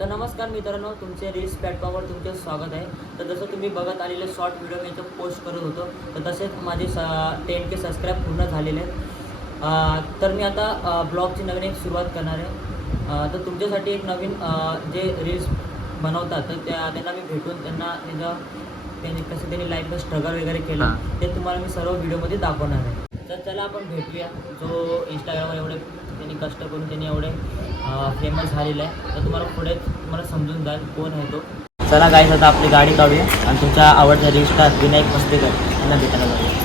तर नमस्कार मित्रांनो, तुमचे रील्स प्लॅटफॉर्मवर तुमचे स्वागत आहे. तर जसं तुम्ही बघत आलेले शॉर्ट व्हिडिओ मी इथं पोस्ट करत होतो, तर तसेच माझे 10K सबस्क्राईब पूर्ण झालेले आहेत. तर मी आता ब्लॉगची नवीन एक सुरुवात करणार आहे. तर तुमच्यासाठी एक नवीन जे रील्स बनवतात तर त्यांना मी भेटून त्यांनी कसं त्यांनी लाईफला स्ट्रगल वगैरे केलं ते तुम्हाला मी सर्व व्हिडिओमध्ये दाखवणार आहे. तर चला आपण भेटूया. जो इंस्टाग्रामवर एवढे त्यांनी कष्ट करून त्यांनी एवढे फेमस झालेलं आहे, तर पुढे तुम्हाला समजून जाईल कोण आहे तो. चला गाईस, आता आपली गाडी काढूया आणि तुमच्या आवडत्या रील स्टार विनायक मस्तेकर यांना भेटायला जाऊया.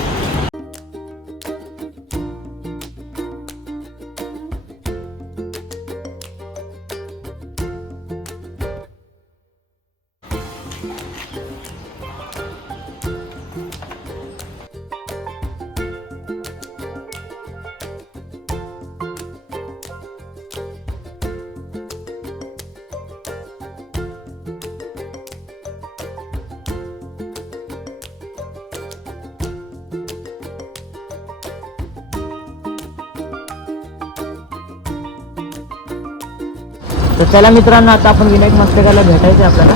तर चला मित्रांनो, आता आपण विनायक मस्तेकरला भेटायचं आहे आपल्याला.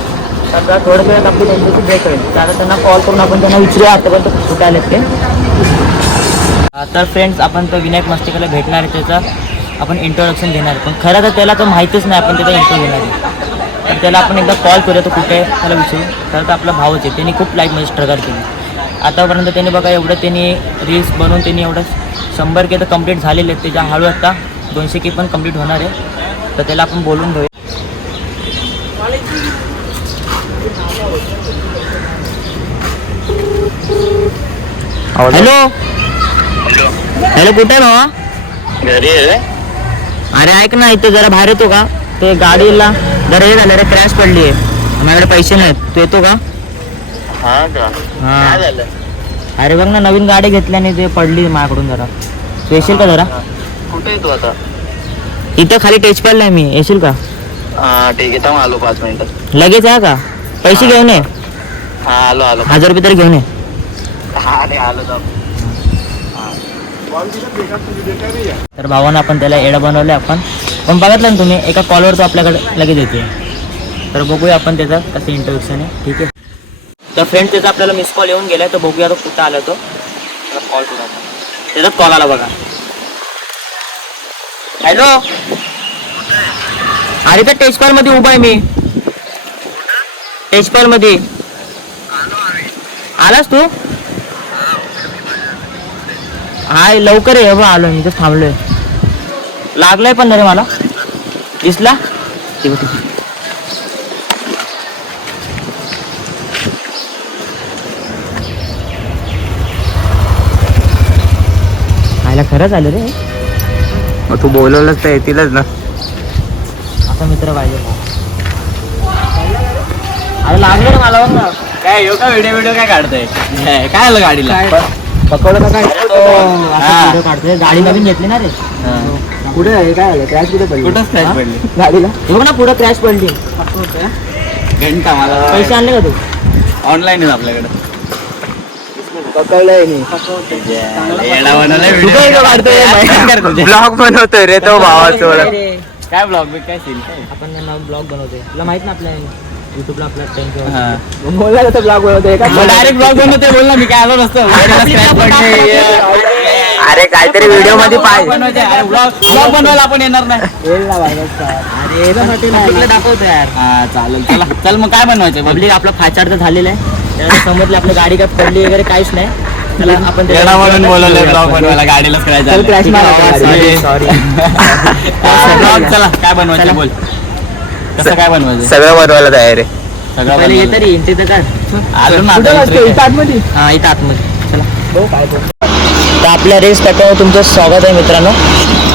तर थोड्या वेळात आपली त्यांच्याशी भेट होईल. तर त्यांना कॉल करून आपण त्यांना विचारूया आतापर्यंत कुठे आलेत ते. तर फ्रेंड्स, आपण तो विनायक मस्तेकरला भेटणार आहे, त्याचं आपण इंट्रोडक्शन घेणार आहे. पण खरं तर त्याला तर माहीतच नाही आपण त्याचा इंट्रो घेणार आहे. तर त्याला आपण एकदा कॉल करूया, तो कुठे आहे त्याला विचारू. खरं तर आपला भावच आहे, त्यांनी खूप लाईफमध्ये स्ट्रगल केली आतापर्यंत. त्यांनी बघा एवढं त्यांनी रील्स बनवून त्यांनी एवढं 100K तर कंप्लीट झालेले आहेत. त्याच्या हळू आता 200K पण कंप्लीट होणार आहे. तर त्याला आपण बोलून घेऊया. हॅलो हॅलो, कुठे आहे भावा? घरी आहे. अरे ऐक ना, इथे जरा बाहेर येतो का? ते गाडीला जरा हे झालं रे, क्रॅश पडली आहे. माझ्याकडे पैसे नाहीत, तू येतो का? हा का? हा. काय झालं? अरे बघ ना, नवीन गाडी घेतल्याने ते पडली माझ्याकडून. जरा तू येशील का जरा? कुठे आहे तू आता? इथं खाली टेच पडलाय मी, येशील का? हा ठीक आहे, थांब आलो 5 मिनिटात. लगेच आहे का? पैसे घेऊन ये. हा आलो 1000 रुपये तरी घेऊन ये. हा नाही आलो जाऊ. तर भावानं आपण त्याला एडा बनवलं आपण. पण बघितलं ना तुम्ही, एका कॉलवर तो आपल्याकडे लगेच येते. तर बघूया आपण त्याचं कसं इंट्रोडक्शन आहे. ठीक आहे. तर फ्रेंड, त्याचा आपल्याला मिस कॉल येऊन गेलाय. तर बघूया तो कुठं आला. तो कॉल करू आपण. त्याचाच कॉल आला बघा. हॅलो, अरे तर टेस्टपार मध्ये उभा आहे मी. टेस्टपार मध्ये आलास तू? हाय, लवकर ये. बघ आलोय मी, तर थांबलोय. लागलाय पण रे मला. दिसला? आयला खरंच आलं रे. मग तू बोलवलंच तर येतीलच ना. असा मित्र पाहिजे. अरे लागलं रे मला. बघ ना काय व्हिडिओ काय काढताय? काय आलं गाडीला? पकवलं का काय? व्हिडिओ काढतोय. गाडी नवीन घेतली ना रे. कुठे आहे? काय आलं? क्रॅश कुठे पडली? कुठं क्रॅश पडली गाडीला? बघ ना, पुढं क्रॅश पडली. घंटा मला पैसे आणले का तू? ऑनलाईन आहे आपल्याकडे. पकवलंय ब्लॉग बनवतोय रे तो भावाचं. मी. काय ब्लॉग बी काय सीन काय? आपण ब्लॉग बनवतोय. तुला माहित ना आपल्या युट्यूबला आपला हा. बोलला कसं ब्लॉग बनवतोय का? डायरेक्ट ब्लॉग बनवतोय बोल ना. मी काय आलो नसतो. अरे काहीतरी व्हिडिओ मध्ये पाहिजे. ब्लॉग बनवायला आपण येणार नाही. अरे दाखवतो यार. हा चालेल. चला चल मग काय बनवायचं? पब्लिक आपला फाचाड तर झालेला आहे. त्याला समजलं आपली गाडी काय पडली वगैरे काहीच नाही. त्याला आपण म्हणून बोलवलंय ब्लॉग बनवायला. गाडीलाच करायचं. सॉरी. चला काय बनवायचं बोल. कसं काय बनवायचं? सगळं बनवायला तयार आहे. सगळं पहिले ये तरी इंटे तर काय. आलो ना. इथं आतमध्ये. हा, इथं आतमध्ये. चला. तर आपल्या रील्स प्लॅटफॉर्मवर तुमचं स्वागत आहे मित्रांनो.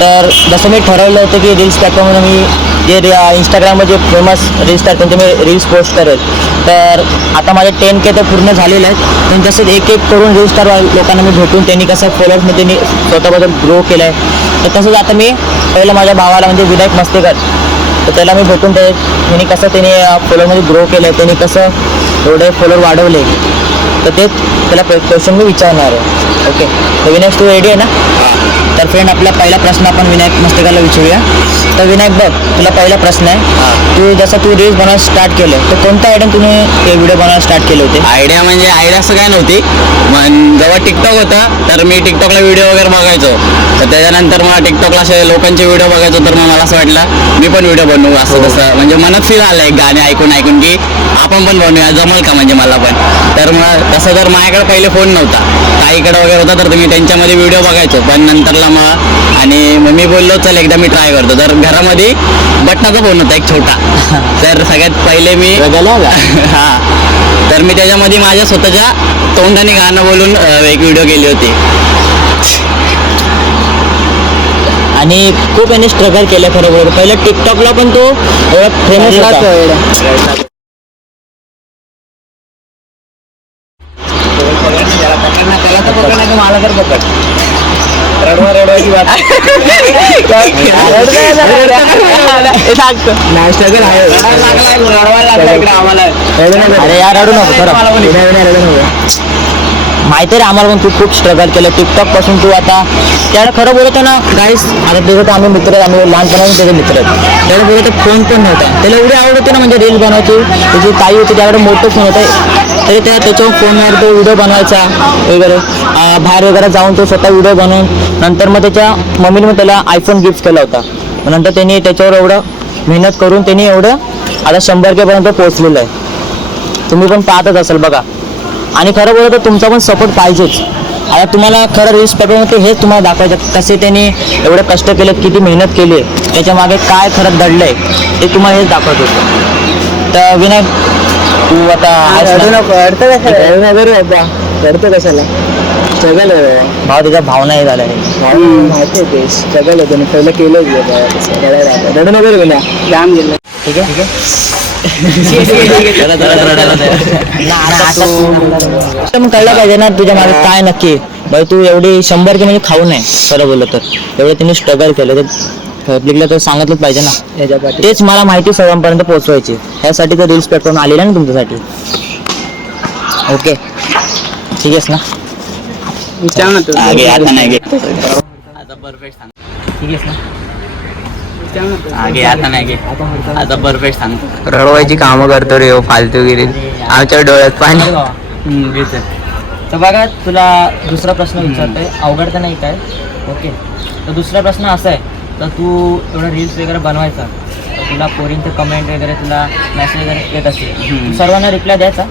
तर जसं मी ठरवलं होतं की रील्स प्लॅटफॉर्मवर मी जे इंस्टाग्रामवर जे फेमस रील्स आहेत त्यांचे मी रील्स पोस्ट करेल. तर आता माझे 10K तर पूर्ण झालेले आहेत. पण तसंच एक करून रील्स स्टार लोकांना मी भेटून त्यांनी कसं फॉलोअर्समध्ये त्यांनी स्वतःबद्दल ग्रो केलं आहे. तर तसंच आता मी पहिलं माझ्या भावाला म्हणजे विनायक मस्तेकर, तर त्याला मी भेटून त्यांनी कसं त्यांनी फॉलोअरमध्ये ग्रो केलं आहे, त्यांनी कसं एवढे फॉलोअर वाढवले, तर ते त्याला क्वेश्चन मी विचारणार आहे. ओके, तर विनायक तू रेडी आहे ना? तर फ्रेंड आपला पहिला प्रश्न आपण विनायक मस्तेकरला विचारूया. तर विनायक बघ, तुला पहिला प्रश्न आहे. जसं तू रील्स बनवायला स्टार्ट केलं तर कोणत्या आयडियाने तुम्ही हे व्हिडिओ बनवायला स्टार्ट केले होते? आयडिया म्हणजे आयडिया असं काय नव्हती. मग जेव्हा टिकटॉक होता तर मी टिकटॉकला व्हिडिओ वगैरे बघायचो. तर त्याच्यानंतर मला टिकटॉकला असे लोकांचे व्हिडिओ बघायचो. तर मग मला असं वाटलं मी पण व्हिडिओ बनवू असं तसं. म्हणजे मनात फील आलं एक गाणे ऐकून की आपण पण बनवूया, जमल का म्हणजे मला पण. तर मग तसं तर माझ्याकडे पहिले फोन नव्हता, ताईकडे वगैरे होता. तर मी त्यांच्यामध्ये व्हिडिओ बघायचो. पण नंतरला मग मी बोललो चल एकदा मी ट्राय करतो. तर घरामध्ये बटनाचा फोन होता एक छोटा. तर सगळ्यात पहिले मी हा तर मी त्याच्यामध्ये माझ्या स्वतःच्या तोंडाने गाणं बोलून एक व्हिडिओ केली होती. आणि खूप याने स्ट्रगल केलं खरं बरोबर. पहिलं टिकटॉकला पण तो एवढा फेमस होता. मला तर पकड अरे यार रडू नको. माहिती रे आम्हाला पण तू खूप स्ट्रगल केलं टिकटॉक पासून. तू आता त्याला खरं बोलतो ना गाईस, आता त्याचं तर आम्ही मित्र, आम्ही लहानपणापासून त्याचे मित्र आहेत. त्याला बोलतो फोन पण नव्हता, त्याला एवढी आवड होती ना म्हणजे रील बनवायची. त्याची ताई होती त्याकडे मोठं फोन होतं, तरी त्याच्या फोनवर तो व्हिडिओ बनवायचा वगैरे. बाहेर वगैरे जाऊन तो स्वतः व्हिडिओ बनवून नंतर मग त्याच्या मम्मीने मग त्याला आयफोन गिफ्ट केला होता. मग नंतर त्यांनी त्याच्यावर एवढं मेहनत करून त्यांनी एवढं आता 100K पर्यंत पोहोचलेलं आहे. तुम्ही पण पाहतच असाल बघा. आणि खरं बोलतो तर तुमचा पण सपोर्ट पाहिजेच. आता तुम्हाला खरं रील्स पेपरमध्ये हेच तुम्हाला दाखवायचं कसे त्यांनी एवढं कष्ट केलं, किती मेहनत केली, त्याच्या मागे काय खरं दडलंय ते तुम्हाला हेच दाखवत होतं. तर विनायक तू आता करतो कशाला स्ट्रगल आहे भाव त्याच्या भावना हे झाल्या माहिती आहे ते स्ट्रगल होतं मी पहिलं केलंच रडून वगैरे गेला जाम गेलं. ठीक आहे मग कळलं पाहिजे ना तुझ्या मागे काय नक्की. बाई तू एवढी 100K म्हणजे खाऊ नये खरं बोललं तर. एवढं त्यांनी स्ट्रगल केलं तर पब्लिकला तर सांगितलंच पाहिजे ना. याच्यापाठी तेच मला माहिती सर्वांपर्यंत पोहोचवायची, ह्यासाठी तर रील्स प्लॅटफॉर्म आलेला ना तुमच्यासाठी. ओके ठीक आहेस ना. विचार ना तू आता नाही गे आता परफेक्ट सांग. ठीक आहेस ना. आता नाही गे आता परफेक्ट सांग. रडवायची कामं करतो रे फालतूगिरी, आमच्या डोळ्यात पाणी. तर बघा तुला दुसरा प्रश्न विचारतोय, अवघड तर नाही काय. ओके तर दुसरा प्रश्न असा आहे, तर तू एवढा रील्स वगैरे बनवायचा तर तुला पोरींचे कमेंट वगैरे तुला मेसेज वगैरे येत असेल, तू सर्वांना रिप्लाय द्यायचा?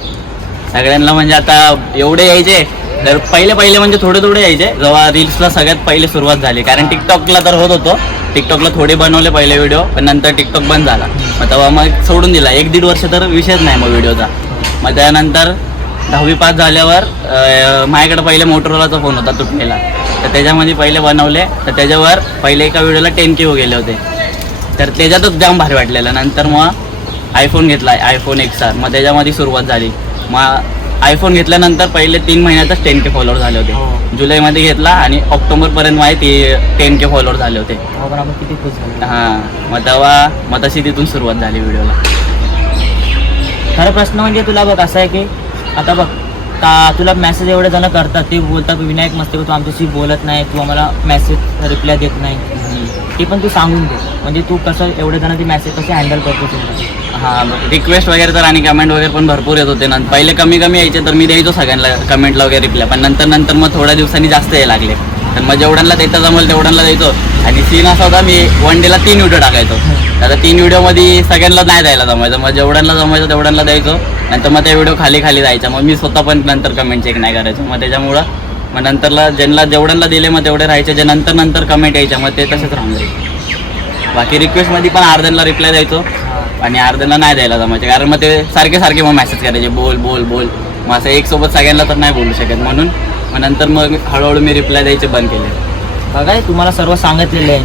सगळ्यांना म्हणजे आता एवढे यायचे तर पहिले म्हणजे थोडे यायचे जेव्हा रील्सला सगळ्यात पहिले सुरुवात झाली. कारण टिकटॉकला तर होत होतो, टिकटॉकला थोडे बनवले पहिले व्हिडिओ, पण नंतर टिकटॉक बंद झाला. मग तेव्हा मग सोडून दिला. 1-1.5 वर्ष तर विषयच नाही मग व्हिडिओचा. मग त्यानंतर 10वी पास झाल्यावर माझ्याकडे पहिले मोटोरोलाचा फोन होता तुटलेला, तर त्याच्यामध्ये पहिले बनवले. तर त्याच्यावर पहिले एका व्हिडिओला 10K गेले होते, तर त्याच्यातच जाम भारी वाटलेलं. नंतर मग आयफोन घेतला, आयफोन XR. मग त्याच्यामध्ये सुरुवात झाली. मग आयफोन घेतल्यानंतर पहिले 3 महिन्यातच 10K फॉलोअर झाले होते. जुलैमध्ये घेतला आणि ऑक्टोबरपर्यंत माझे 10K फॉलोअर झाले होते. आपण किती खुश झालो. हां मग तेव्हा मग तशी तिथून सुरुवात झाली व्हिडिओला. खरं प्रश्न म्हणजे तुला बघ असं आहे की आता बघ का तुला मेसेज एवढे जण करतात, ते बोलतात विनायक मस्तेकर तू आमच्याशी बोलत नाही, तू आम्हाला मेसेज रिप्लाय देत नाही, ते पण तू सांगून दे. म्हणजे तू कसं एवढे जण ती मेसेज कसे हँडल करतो. हां रिक्वेस्ट वगैरे तर आणि कमेंट वगैरे पण भरपूर येत होते. नंतर पहिले कमी यायचे तर मी द्यायचो सगळ्यांना कमेंटला वगैरे रिप्लाय, पण नंतर मग थोड्या दिवसांनी जास्त यायला लागले. तर मग जेवढ्यांना देता जमेल तेवढ्यांना द्यायचो. आणि सीन असा होता मी 1 डेला 3 व्हिडिओ टाकायचो. आता 3 व्हिडिओमध्ये सगळ्यांना नाही द्यायला जमायचं. मग जेवढ्यांना जमायचं तेवढ्यांना द्यायचो. नंतर मग त्या व्हिडिओ खाली जायचा. मग मी स्वतः पण नंतर कमेंट चेक नाही करायचो. मग त्याच्यामुळं मग नंतरला जेवढ्यांना दिले मग तेवढे राहायचे, जे नंतर कमेंट यायच्या मग ते तसेच राहून जायचे. बाकी रिक्वेस्टमध्ये पण अर्ध्यांना रिप्लाय द्यायचो आणि अर्ध्यांना नाही द्यायला जमायचे, कारण मग ते सारखे मग मेसेज करायचे बोल. मग असं एक सोबत सगळ्यांना तर नाही बोलू शकत. म्हणून मग नंतर मग हळूहळू मी रिप्लाय द्यायचे बंद केले. बघा तुम्हाला सर्व सांगितलेलं आहे,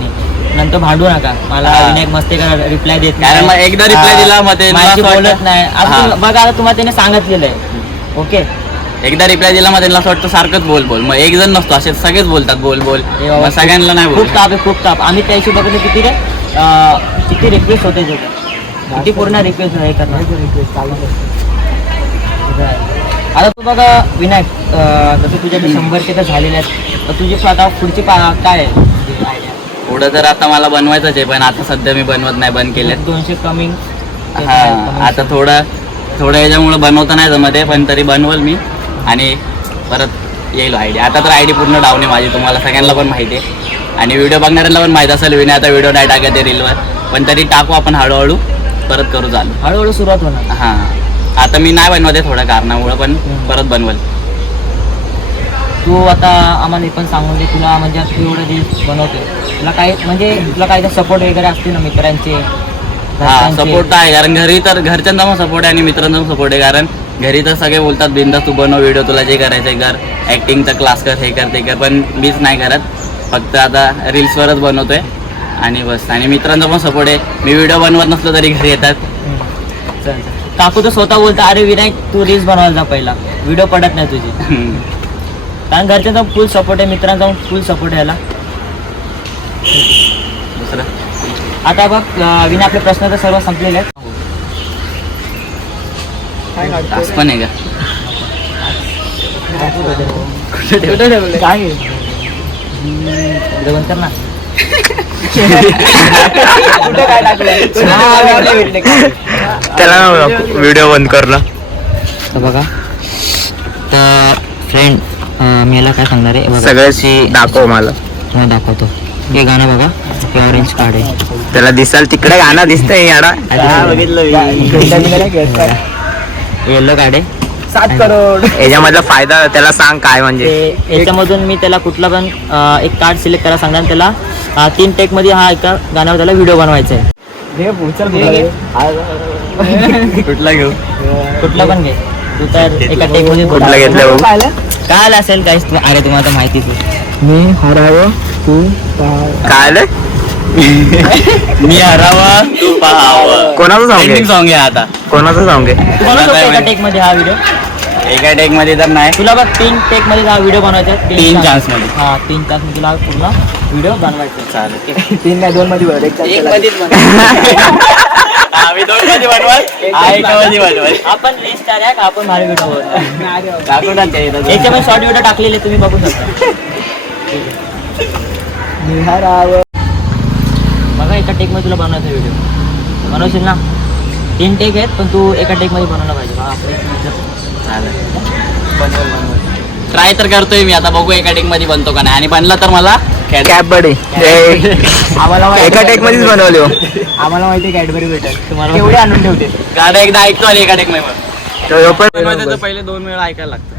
नंतर भांडू नका मला विनायक मस्तेकर रिप्लाय देत कारण मग एकदा रिप्लाय दिला मग ते बोलत नाही. बघा आता तुम्हाला त्याने सांगितलेलं आहे. ओके एकदा रिप्लाय दिला मग त्यांना असं वाटतं सारखंच बोल. मग एक जण नसतो, असे सगळेच बोलतात बोल. मग सगळ्यांना नाही बोल. खूप ताप आम्ही त्याशी बघितलं किती रिक्वेस्ट होते, किती पूर्ण रिक्वेस्ट हे करणार. आता तू बघा विनायक, जसं तुझ्याकडे 100K तर झालेले आहेत, तर तुझी आता पुढची काय आहे पुढं तर आता मला बनवायचंच आहे, पण आता सध्या मी बनवत नाही, बंद केलेत. 200 कमिंग. हा आता थोडं याच्यामुळं बनवता नाही जमत आहे, पण तरी बनवल मी आणि परत येईल आयडी. आता तर आयडी पूर्ण डाऊन आहे माझी, तुम्हाला सगळ्यांना पण माहिती आहे आणि व्हिडिओ बघणाऱ्यांना पण माहीत असेल. विने आता व्हिडिओ नाही टाकत आहे रीलवर, पण तरी टाकू आपण हळूहळू, परत करू चालू. हळूहळू सुरुवात होणार. हां आता मी नाही बनवते थोड्या कारणामुळं, पण परत बनवल. तू आता आम्हाला हे पण सांगून दे, तुला म्हणजे तू एवढं रील्स बनवतोय, तुला काय म्हणजे तुला काय सपोर्ट वगैरे असते ना मित्रांचे? हां सपोर्ट तर आहे, कारण घरी तर घरच्यांचा पण सपोर्ट आहे आणि मित्रांचा पण सपोर्ट आहे. कारण घरी तर सगळे बोलतात बिंदास तू बनव व्हिडिओ, तुला जे करायचं आहे कर, ॲक्टिंगचा क्लास कर, हे कर ते कर, पण मीच नाही करत. फक्त आता रील्सवरच बनवतोय आणि बस. आणि मित्रांचा पण सपोर्ट आहे, मी व्हिडिओ बनवत नसलो तरी घरी येतात. काकू तर स्वतः बोलता, अरे विनायक तू रील्स बनवायला जा पहिला, व्हिडिओ पडत नाही तुझी. कारण घरच्यांचा फुल सपोर्ट आहे, मित्रांचा पण फुल सपोर्ट आहे याला. दुसरं आता बघ विना आपले प्रश्न तर सर्व संपलेले आहेत. तास पण आहे का? काय बंद कर ना. त्याला व्हिडिओ बंद करला. तर बघा तर फ्रेंड मी याला काय सांगणार आहे, सगळ्याशी दाखव मला. तुम्हाला दाखवतो. हे गाणं बघा, हे ऑरेंज कार्ड आहे. त्याला दिसाल तिकडे गाणं दिसतंय याडा. येल्लो कार्ड आहे. 7 करोड. याच्यामधला फायदा त्याला सांग काय म्हणजे. याच्यामधून मी त्याला कुठला पण एक कार्ड सिलेक्ट करायला सांगणार, त्याला 3 टेकमध्ये हा एका गाण्यावर त्याला व्हिडिओ बनवायचा आहे. कुठला घेऊ? कुठला पण घे तू, तर एका टेकमध्ये कुठला घेतलं काय आलं असेल काय? अरे तुम्हाला तर माहितीच आहे. मी हरावं तू काय आलं. मी हरावा तू पाहावं. कोणाचं सॉंग ट्रेंडिंग आहे? सॉन्ग आहे आता. कोणाचं सॉंग आहे? तू बनवू शकतो एका टेकमध्ये हा व्हिडिओ. एका टेक मध्ये तर नाही, तुला बघ 3 टेकमध्ये हा व्हिडिओ बनवायचा आहे. 3 चान्स मध्ये. हा 3 तास मी तुला पूर्ण व्हिडिओ बनवायचा आहे. चालेल. 3 नाही 2 मध्ये बोल. एक मध्येच आम्ही 2 मध्ये बनवाल, हा एका मध्ये बनवाल. आपण स्टार आहे, आपण भारी व्हिडिओ बनवतो. दाखवणार ते इथं. याच्यामध्ये शॉर्ट व्हिडिओ टाकलेले तुम्ही बघू शकता. बघा एका टेकमध्ये तुला बनवायचा व्हिडिओ बनवशील ना. 3 टेक आहेत, पण तू एका टेकमध्ये बनवलं पाहिजे. ट्राय तर करतोय मी, आता बघू एका टेक मध्ये बनतो का नाही, आणि बनला तर मला कॅप बडी आम्हाला एका टेक मध्येच बनवले. आम्हाला माहिती कॅडबरी भेटेल, तुम्हाला एवढे आणून ठेवते. गाणं एकदा ऐकतो आणि एका टेक मध्ये बनवायचं तर पण पहिले 2 वेळा ऐकायला लागतं.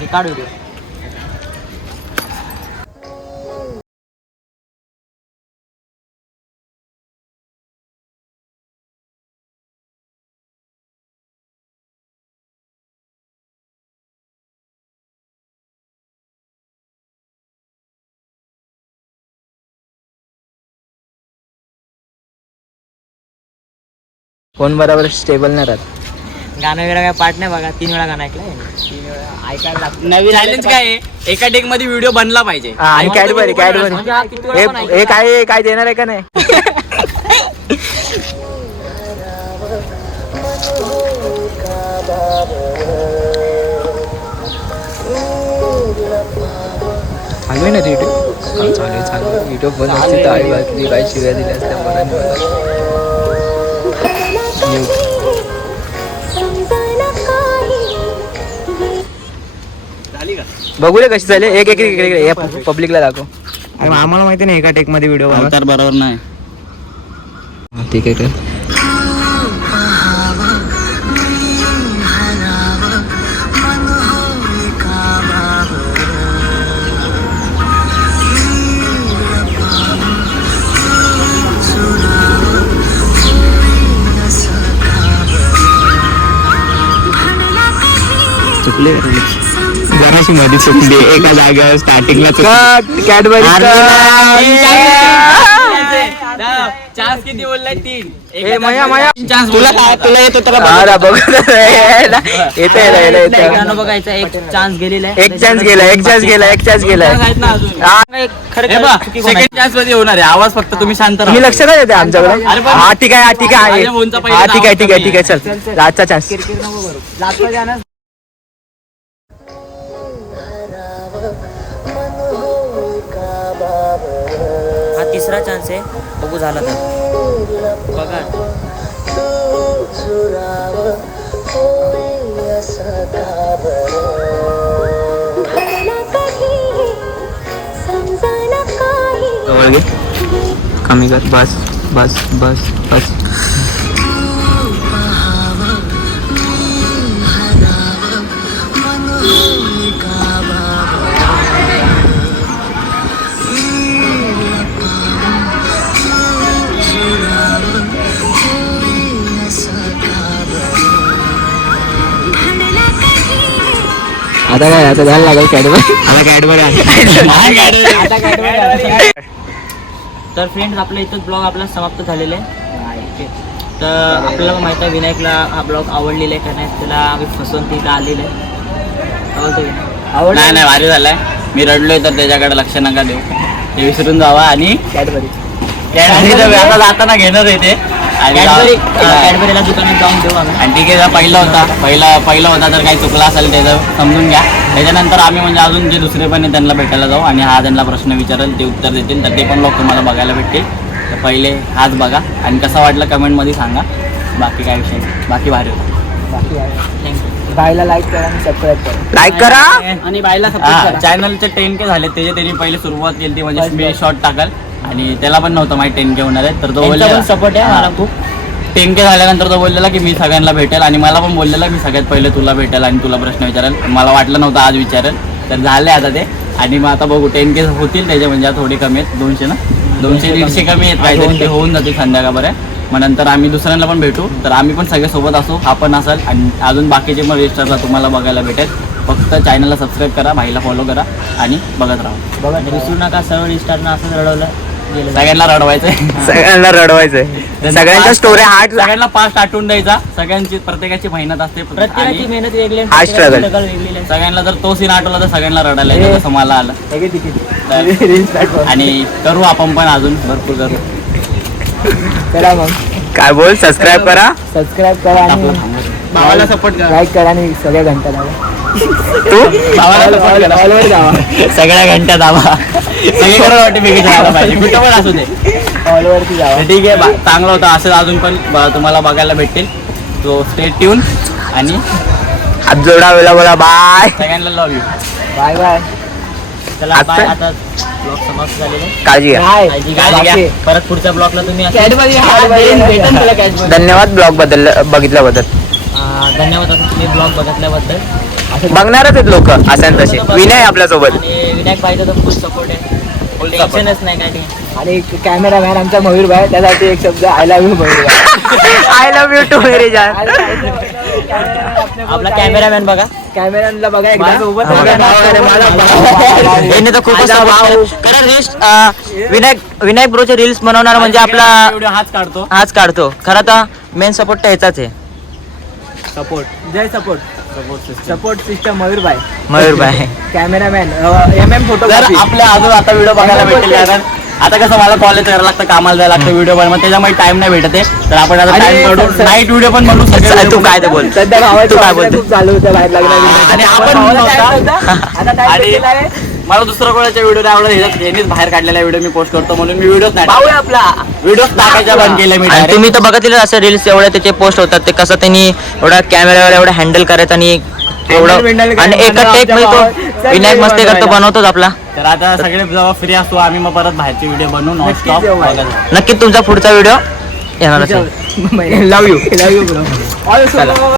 हे काढ व्हिडिओ. फोन बरोबर स्टेबल नाही राहत. गाणं वगैरे काय पाठ नाही बघा, 3 वेळा गाणं ऐकलंय. 3 वेळा ऐकायला लागतं. नवीन चॅलेंज काय आहे, एका टेक मध्ये व्हिडिओ बनला पाहिजे. आणि कॅडबरी म्हणजे हा किती वेळा पण हे काय काय देणार आहे का नाही. चालू आहे ना व्हिडिओ. चालू आहे व्हिडिओ बनवते. आई वाचली काय शिव्या दिल्या असत्या मला. झाली का? बघू रे कशी झाली. एक एक एक पब्लिकला दाखव. अरे आम्हाला माहिती नाही एका टेक मध्ये व्हिडिओ अवतार बरोबर नाही. ठीक आहे. चुकले जराशी मध्ये चुकली एका जागेवर स्टार्टिंगला. कॅडबरी चान्स किती बोललाय? 3. तुला येतो त्याला बघ. येते गाणं बघायचं. एक चान्स गेलेला आहे. एक चान्स गेला. सेकंड चान्स मध्ये होणार आहे. आवाज फक्त तुम्ही शांत राहा. तुम्ही लक्ष नाही देते आमच्याकडे. अरे पण- हा ठीक आहे माझ्या फोनचा पहिला हा ठीक आवाज कमी आहे चल आजचा चान्स. तिसरा चान्स आहे, बघू झाला तर बघा. जवळ घे, कमी कर, बस बस बस बस. आता काय, आता झालं लागेल कॅडबरी. आता कॅडबरी तर फ्रेंड्स, आपल्या इथं ब्लॉग आपला समाप्त झालेला आहे. तर आपल्याला माहिती आहे विनायकला हा ब्लॉग आवडलेला आहे का नाही, त्याला आम्ही फसवून तिथं आलेलं आहे. आवडतो नाही नाही, भारी झालाय. मी रडलोय तर त्याच्याकडे लक्ष नका देऊ, ते विसरून जावा. आणि कॅडबरी कॅडबरी आता जाताना घेणार आहे ते. आणि कॅडबरीला दुकानात जाऊन देऊ आम्ही. आणि ठीक आहे, पहिला होता तर काही चुकला असेल त्याचं समजून घ्या. त्याच्यानंतर आम्ही म्हणजे अजून जे दुसरे पण आहे त्यांना भेटायला जाऊ आणि हा त्यांना प्रश्न विचारेल, ते उत्तर देतील, तर ते पण लोक तुम्हाला बघायला भेटतील. तर पहिले हाच बघा आणि कसा वाटलं कमेंटमध्ये सांगा. बाकी काय विषय नाही, बाकी भारी होतं. बाकी आहे. थँक्यू. बायला लाईक करा आणि सबस्क्राईब करा. लाईक करा आणि बायला चॅनलचे 10K झाले, त्याचे त्यांनी पहिले सुरुवात केली ती म्हणजे मी शॉर्ट टाकाल आणि त्याला पण नव्हतं माहिती 10K होणार आहे. तर तो बोलला सपोर्ट आहे मला खूप. 10K झाल्यानंतर तो बोललेला की मी सगळ्यांना भेटेल आणि मला पण बोललेला की सगळ्यात पहिले तुला भेटेल आणि तुला प्रश्न विचारेल. मला वाटलं नव्हतं आज विचारेल, तर झाले आता ते. आणि मग आता बघू 10K होतील त्याचे, म्हणजे थोडे कमी आहेत, 200 ना, 200-150 कमी आहेत काहीतरी, ते होऊन जातील संध्याकाळपर्यंत. मग नंतर आम्ही दुसऱ्यांना पण भेटू, तर आम्ही पण सगळे सोबत असू, हा पण असाल आणि अजून बाकीचे पण रजिस्टरला तुम्हाला बघायला भेटेल. फक्त चॅनलला सबस्क्राईब करा, भाईला फॉलो करा आणि बघत राहा. बघा, विसरू नका. सर्व स्टारनं असंच रडवलं गेलं. सगळ्यांना रडवायचंय, सगळ्यांना रडवायचंय, सगळ्यांच्या स्टोरी हार्ट सगळ्यांना पास्ट आठवून द्यायचा. सगळ्यांची प्रत्येकाची मेहनत असते, प्रत्येकाची आणि मेहनत वेगळी आहे, हा struggle. struggle वेगळी आहे. सगळ्यांना जर तो सीन आठवला तर सगळ्यांना रडायला येतं, जसं मला आलं. तर आणि करू आपण पण अजून भरपूर करू. करा मग, काय बोल, सबस्क्राईब करा, सबस्क्राईब करा आणि भावाला सपोर्ट करा, लाईक करा आणि सगळ्या घंटा दाबा. तू भावाला सपोर्ट करा, ऑलवर जावा, सगळ्या घंट्या दाबा, सगळीकडे नोटिफिकेशन आलं पाहिजे, कुठं पण असू दे. ऑलवरती जावा. तर ठीक आहे, चांगलं होतं. असं अजून पण तुम्हाला बघायला भेटतील. सो स्टे ट्यून आणि हात जोडा, वेळा बोला, बाय सगळ्यांना लव्ह यू. Bye bye. चला आता- बाय. आता ब्लॉग समाप्त झालेले. काळजी घ्या. काळजी घ्या. परत पुढच्या ब्लॉगला तुम्ही भेटेन तुला कॅडबरी. धन्यवाद ब्लॉग बद्दल बघितल्याबद्दल. धन्यवाद आता तुम्ही ब्लॉग बघितल्याबद्दल. बघणारच आहेत लोक असेल तसे. विनय आपल्यासोबत आणि विनायक भाईचा तर फुल सपोर्ट आहे, टेन्शनच नाही काय ते. आणि कॅमेरामॅन आमचा मयूर भाई, त्यासाठी एक शब्द आय लव्ह यू मयूर भाई. आय लव्ह यू टू मेरी जान. आपला कॅमेरामॅन बघा, कॅमेराला बघा एकदा. यांनी तर खूपच कारण रील्स विनायक ब्रोचे रील्स बनवणार म्हणजे आपला व्हिडिओ हाच काढतो. हाच काढतो. खरं तर मेन सपोर्ट तर ह्याचाच आहे. सपोर्ट, जय सपोर्ट, सपोर्ट सिस्टम मयूर भाई. मयूर भाई कॅमेरामॅन MM फोटो. तर आपल्या अजून आता व्हिडिओ बघायला भेटेल. कारण आता कसं मला कॉलेज करायला लागतं, कामाला जायला लागतं, व्हिडिओ बनवा, त्याच्यामुळे टाइम नाही भेटत आहे. तर आपण आता टाइम काढून नाईट व्हिडिओ पण बनवू शकतो. तू काय ते बोल. सध्या तू काय बोलतो? खूप चालू होतं बाहेर लग्न. आणि आपण आणि मला दुसरं कोणाच्या व्हिडिओ नाही आवडत, ह्यानेच बाहेर काढलेला व्हिडिओ मी पोस्ट करतो म्हणून मी व्हिडिओ नाही आपला व्हिडिओ टाकायच्या बंद केल्या मी आणि direct. तुम्ही तर बघितलेलं असं रील्स एवढे त्याचे पोस्ट होतात, ते कसं त्यांनी एवढा कॅमेरावर एवढं हँडल करायचं आणि एवढं आणि एका टेक मध्ये तो विनायक मस्ती करतो, बनवतोच आपला. तर आता सगळे जेव्हा फ्री असतो आम्ही मग परत बाहेरचे व्हिडिओ बनवू नॉनस्टॉप. नक्कीच तुमचा पुढचा व्हिडिओ येणार असेल. Love you bro.